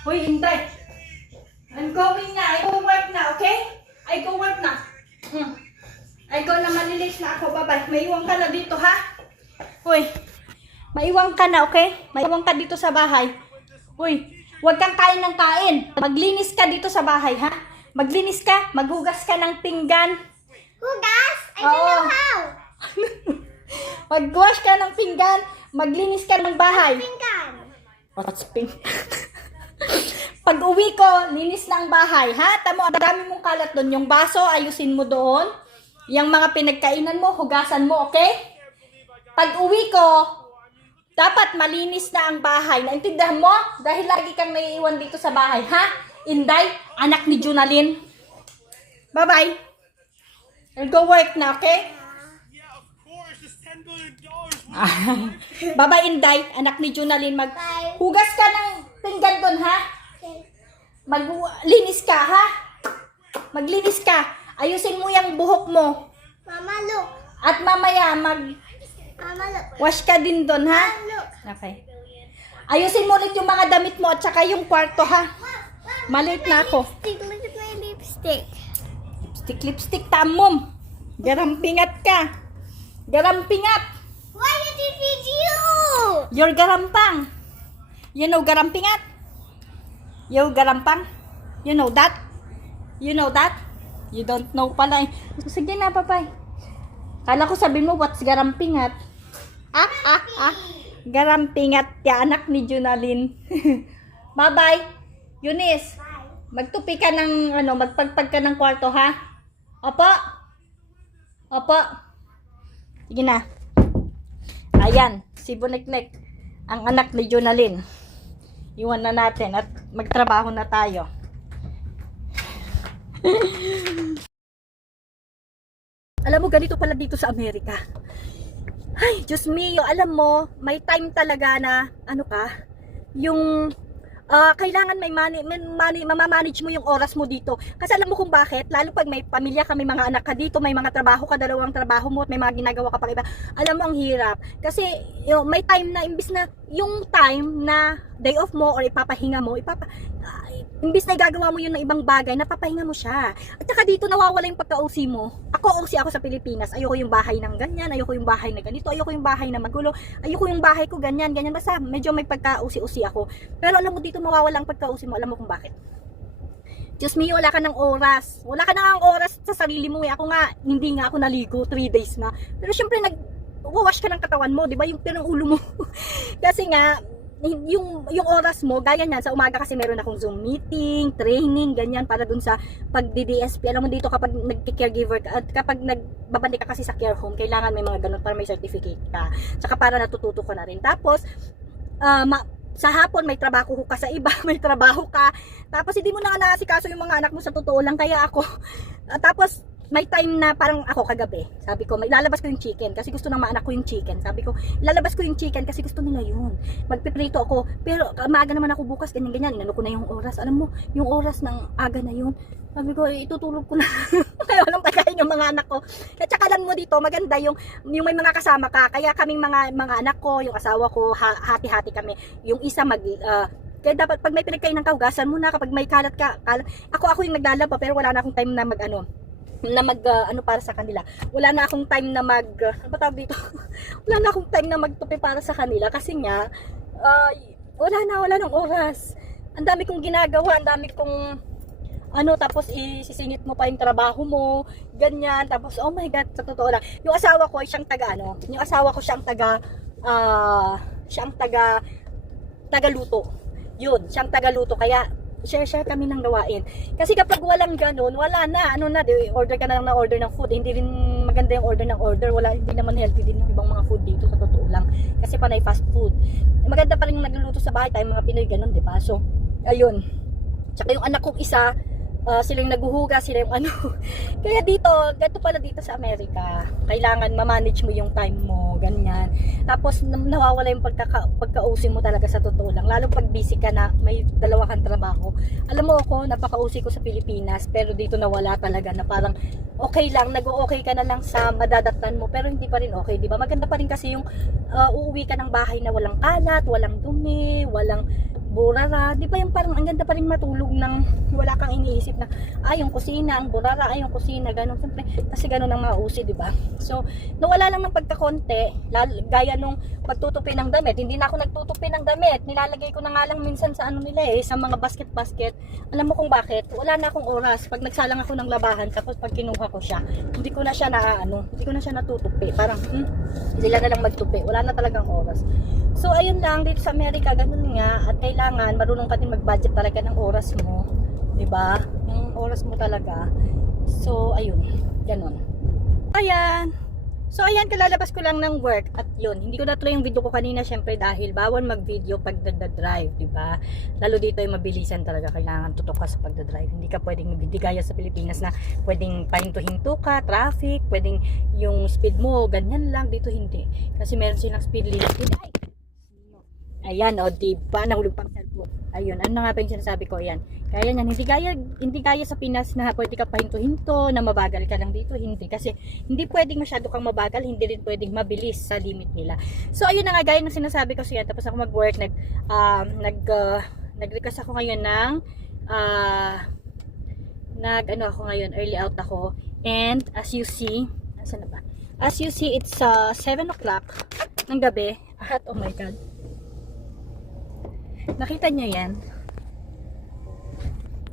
Hoy, Inday. I'm going na. I go work na, okay? I go work na. I go na, malilis na ako. Bye-bye. Maiwan ka na dito, ha? Hoy, maiwan ka na, okay? Maiwan ka dito sa bahay. Hoy, huwag kang kain ng kain. Maglinis ka dito sa bahay, ha? Maglinis ka, maghugas ka ng pinggan. Hugas? I don't know how. Magwash ka ng pinggan, maglinis ka ng bahay. Pinggan. What's pink? Pag uwi ko, linis na ang bahay, ha? Tamo, ang dami mong kalat doon. Yung baso, ayusin mo doon. Yung mga pinagkainan mo, hugasan mo, okay? Pag uwi ko, dapat malinis na ang bahay. Naintindihan mo? Dahil lagi kang naiiwan dito sa bahay, ha? Inday, anak ni Junalyn. Bye-bye. I'll go work na, okay? Bye-bye, Inday, anak ni Junalyn. Maghugas ka ng pinggan doon, ha? Okay. Maglinis ka, ha? Maglinis ka. Ayusin mo yung buhok mo. Mama, look. At mamaya, Mama, look. wash ka din doon, ha? Look. Okay. Ayusin mo ulit yung mga damit mo at saka yung kwarto, ha? Maliit na ako. Look at my lipstick. Lipstick, tamom. Garampingat ka. Garampingat. Why did it feed you? You're garampang. You know garampingat? You garampang? You know that? You know that? You don't know pala. Sige na, papay. Kala ko sabihin mo, what's garampingat? Garampingat ya anak ni Junalyn. Bye-bye. Eunice, magtupi ka ng, magpagpag ka ng kwarto, ha? Opo? Opo? Sige na. Ayan, si Buniknek, ang anak ni Junalyn. Iwan na natin at magtrabaho na tayo. Alam mo, ganito pala dito sa Amerika. Ay, Diyos mio, alam mo, may time talaga na, yung kailangan may money, mamamanage mo yung oras mo dito. Kasi alam mo kung bakit, lalo pag may pamilya ka, may mga anak ka dito, may mga trabaho ka, dalawang trabaho mo, at may mga ginagawa ka pang iba. Alam mo, ang hirap. Kasi may time na, imbis na yung time na day off mo or ipapahinga mo, imbis na igagawa mo yun ng ibang bagay, napapahinga mo siya. At saka dito nawawala yung pagka-OC mo. OC ako sa Pilipinas. Ayoko yung bahay ng ganyan, ayoko yung bahay na ganito, ayoko yung bahay na magulo, ayoko yung bahay ko ganyan. Basta medyo may pagka-OC ako. Pero alam mo dito mawawala ang pagka-OC mo. Alam mo kung bakit? Diyos me, wala ka ng oras. Wala ka ng oras sa sarili mo. Ako nga, hindi nga ako naligo, 3 days na. Pero syempre, wash ka ng katawan mo, di ba? Yung pinang ulo mo. Kasi nga, yung oras mo, gaya niyan, sa umaga kasi meron akong Zoom meeting, training, ganyan, para dun sa pag-DDSP. Alam mo dito, kapag nag-caregiver ka, at kapag nagbabalik ka kasi sa care home, kailangan may mga ganun para may certificate ka. Tsaka para natututo ko na rin. Tapos, sa hapon may trabaho ka sa iba, may trabaho ka. Tapos hindi mo na naasikaso yung mga anak mo, sa totoo lang, kaya ako. Tapos may time na parang ako kagabi, sabi ko, ilalabas ko yung chicken kasi gusto ng mga anak ko yung chicken. Sabi ko, ilalabas ko yung chicken kasi gusto nila yun. Magpiprito ako, pero maaga naman ako bukas, ganyan. Inano ko na yung oras. Alam mo, yung oras ng aga na yun. Sabi ko, itutulog ko na. Kaya walang tagayin yung mga anak ko. At saka lang mo dito, maganda yung may mga kasama ka. Kaya kaming mga anak ko, yung asawa ko, hati-hati kami. Yung isa kaya dapat pag may pinagkainan ka, hugasan mo na. Kapag may kalat ka, ako yung naglalaba, pero wala na akong time na para sa kanila. Wala na akong time na wala na akong time na magtupi para sa kanila kasi nga wala nang oras. Ang dami kong ginagawa, ang dami kong tapos isisingit mo pa yung trabaho mo, ganyan. Tapos oh my god, sa totoo lang, yung asawa ko siyang tagaluto. Yun, siyang tagaluto, kaya share kami ng gawain. Kasi kapag walang ganun, wala na, order ka na lang order ng food. Hindi rin maganda yung order ng order. Hindi naman healthy din yung ibang mga food dito, sa totoo lang. Kasi panay fast food. Maganda pa rin yung nagluluto sa bahay, tayong mga Pinoy ganun, di ba? So, ayun. Tsaka yung anak kong isa, sila yung naguhugas, sila yung Kaya ganito pala dito sa Amerika. Kailangan ma-manage mo yung time mo, ganyan. Tapos nawawala yung pagka-OC mo talaga, sa totoo lang. Lalo pag busy ka na, may dalawa kang trabaho. Alam mo ako, napaka-OC ko sa Pilipinas, pero dito nawala talaga na parang okay lang, nag-o-okay ka na lang sa madadatnan mo, pero hindi pa rin okay, di ba? Maganda pa rin kasi yung uuwi ka ng bahay na walang kalat, walang dumi, walang burara, di ba yung parang ang ganda pa rin matulog nang wala kang iniisip na yung kusina, ang burara, yung kusina, ganun. Siyempre, kasi ganun ang mga usi, di ba? So, nawala lang ng pagkakonti, gaya nung pagtutupi ng damit. Hindi na ako nagtutupi ng damit. Nilalagay ko na nga lang minsan sa ano nila sa mga basket-basket. Alam mo kung bakit? Wala na akong oras. Pag nagsalang ako ng labahan, tapos pag kinuha ko siya, hindi ko na siya hindi ko na siya natutupi. Parang, sila na lang magtupi. Wala na talagang oras. So, ayun lang, dito sa Amerika, ganun nga, at kailangan, marunong ka din mag-budget talaga ng oras mo, diba? Yung oras mo talaga. So, ayun, ganun. Ayan. So, ayan, kalalabas ko lang ng work, at yun, hindi ko natuloy yung video ko kanina, syempre, dahil bawal mag-video pag nagda-drive, diba? Lalo dito ay mabilisan talaga, kailangan tutok ka sa pagda-drive. Hindi ka pwedeng hindi gaya sa Pilipinas na pwedeng pahinto-hinto ka, traffic, pwedeng yung speed mo, ganyan lang, dito hindi. Kasi meron silang speed limit. Ayan, diba? Nahulog pang cellphone. Ayun, ano nga ba yung sinasabi ko? Ayan. Kaya yan, hindi gaya sa Pinas na pwede ka pahinto-hinto, na mabagal ka lang dito. Hindi. Kasi hindi pwedeng masyado kang mabagal, hindi rin pwedeng mabilis sa limit nila. So, ayun na nga, gaya ng sinasabi ko siya. Tapos ako mag-work, nag-request ako ngayon ng, ako ngayon, early out ako. And, as you see, asan na ba? As you see, it's 7 o'clock ng gabi. At, oh my God. Nakita nyo yan?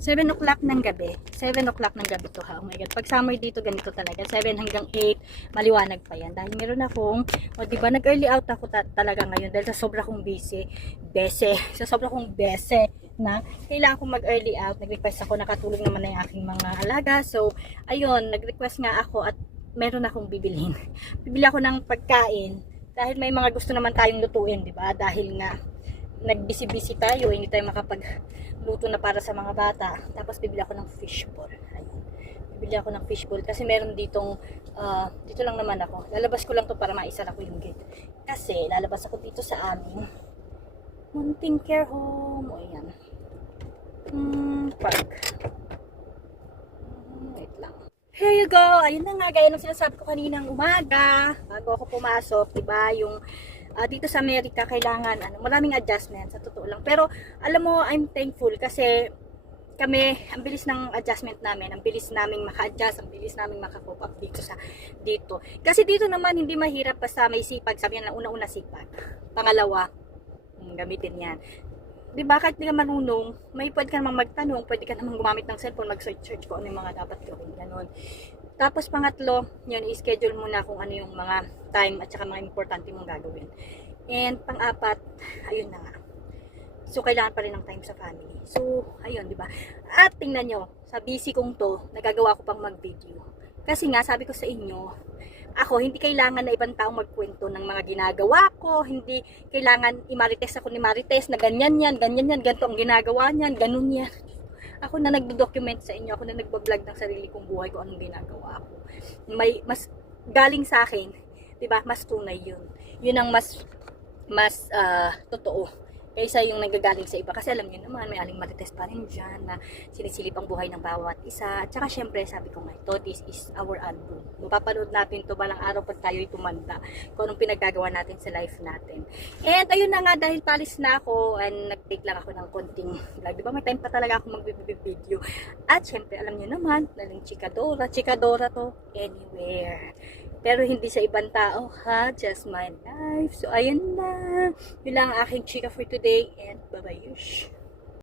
7 o'clock ng gabi. 7 o'clock ng gabi to ha. Oh my God. Pag summer dito, ganito talaga. 7 hanggang 8, maliwanag pa yan. Dahil meron akong, diba, nag-early out ako talaga ngayon. Dahil sa sobra kong sa sobra kong bese na kailangan kong mag-early out. Nag-request ako, nakatulog naman na yung aking mga alaga. So, ayun, nag-request nga ako at meron akong bibilhin. Bibili ako ng pagkain. Dahil may mga gusto naman tayong lutuin, diba? Dahil nga, nagbisi-bisi tayo, hindi tayo makapagluto na para sa mga bata. Tapos bibili ako ng fishball. Ayun. Bibili ako ng fishball kasi meron ditong dito lang naman ako. Lalabas ko lang to para maisara ko yung gate. Kasi lalabas ako dito sa aming munting care home. O yan. Park. Wait lang. Here you go. Ayun na nga, gaya ng sinasabi ko kaninang umaga bago ako pumasok, diba? Yung dito sa Amerika, kailangan, maraming adjustment, sa totoo lang. Pero, alam mo, I'm thankful kasi kami, ang bilis ng adjustment namin, ang bilis naming maka-adjust, ang bilis naming maka-cope up dito. Kasi dito naman, hindi mahirap basta may sipag. Sabi yan, una-una sipag. Pangalawa, gamitin yan. Diba, kahit di ka marunong, pwede ka namang magtanong, pwede ka namang gumamit ng cellphone, mag-search kung ano yung mga dapat gawin, ganun. Tapos pangatlo, yun, i-schedule mo na kung ano yung mga time at saka mga importante mong gagawin. And pang-apat, ayun na nga. So, kailangan pa rin ng time sa family. So, ayun, di ba? At tingnan nyo, sa busy kong to, nagagawa ko pang mag-video. Kasi nga, sabi ko sa inyo, ako, hindi kailangan na ibang taong magkwento ng mga ginagawa ko. Hindi kailangan i-marites ako ni Marites na ganyan yan, ganito ang ginagawa niyan, ganun yan. Ako na nagdo-document sa inyo, ako na nagbablog ng sarili kong buhay ko anong ginagawa ko. May mas galing sa akin, 'di ba? Mas tunay 'yun. 'Yun ang mas totoo kaysa yung nagagaling sa iba. Kasi alam niyo naman, may aling marites pa rin dyan na sinisilip ang buhay ng bawat isa. At saka syempre, sabi ko nga, ito, this is our album. Mapapanood natin to balang araw pag tayo'y tumanda. Kung anong pinagagawa natin sa life natin. And ayun na nga, dahil palis na ako, and nag-take lang ako ng konting vlog. Diba, may time pa talaga ako mag-video. At syempre, alam niyo naman, naling chikadora to anywhere. Pero hindi sa ibang tao, ha? Just my life. So, ayun na. Yun lang ang aking chika for today. And bye-bye.